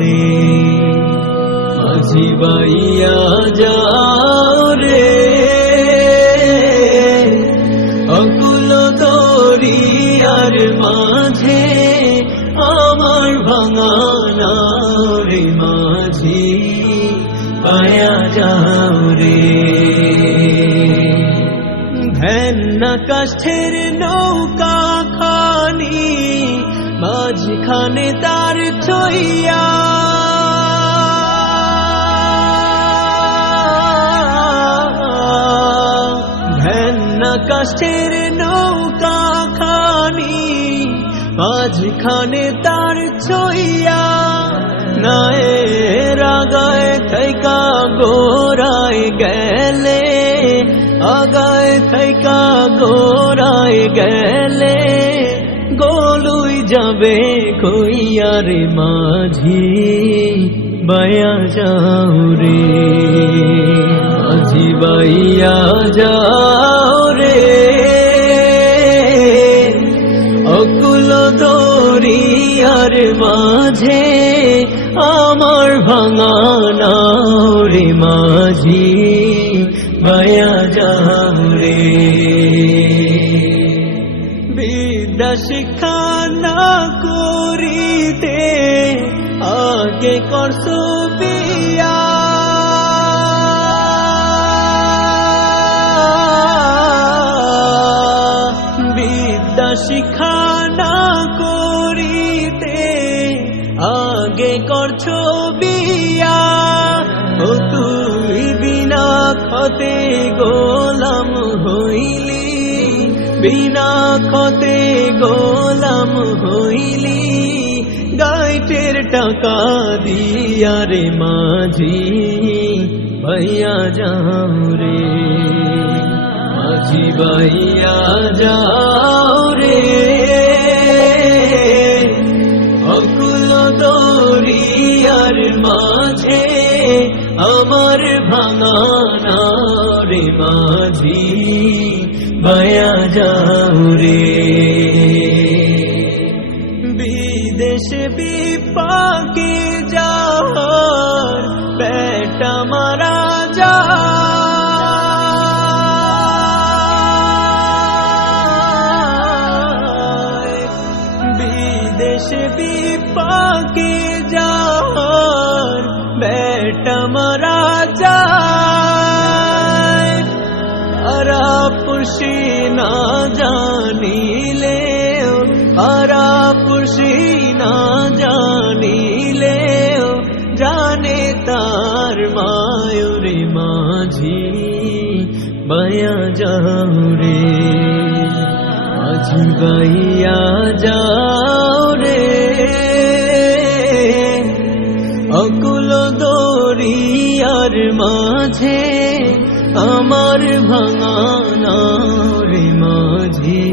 রে মাঝি বাইয়া যাও রে অকুল দরিয়ার মাঝে আমার ভাঙা নাও রে মাঝি বাইয়া যাও রে ভেন্না কাষ্ঠের নৌকা খানি মাঝখানে তার ছইয়া ভেন্না কাষ্ঠের নৌকা খানি মাঝখানে তার ছইয়া নায়ে রাগায় থাইকা গোরায় গেলে আগায় থাইকা গোরায় গেলে গোলুই যাবে কইয়া রে মাঝি বাইয়া যাও রে মাঝি বাইয়া যাও রে অকুল দরিয়ার মাঝে আমার ভাঙা নাও রে মাঝি বাইয়া যাও রে বিদ্যা শিক্ষা না করিতে আগে করছো বিয়া বিদ্যা শিক্ষা না করিতে আগে করছো বিয়া ও তুই বিনা খতে গোলাম হইলি বিনা খতে গোলাম হইলি গাইটের টাকা দিয়া রে মাঝি বাইয়া যাও রে মাঝি বাইয়া যাও রে অকুল দরিয়ার মাঝে আমার ভাঙা নাও রে মাঝি বাইয়া যাও রে বিদেশে বিপাকে যাওয়ার বেটা মারা যায় বিদেশে বিপাকে যাওয়ার বেটা মারা যায় আরা পুরুষি না জানিলেও আরা পুরুষি না জানিলেও জানে তার মায়ুরে মাঝি বাইয়া যাও রে মাঝি বাইয়া যাও রে অকুল দরিয়ার মাঝে আমার ভাঙা নাও রে মাঝি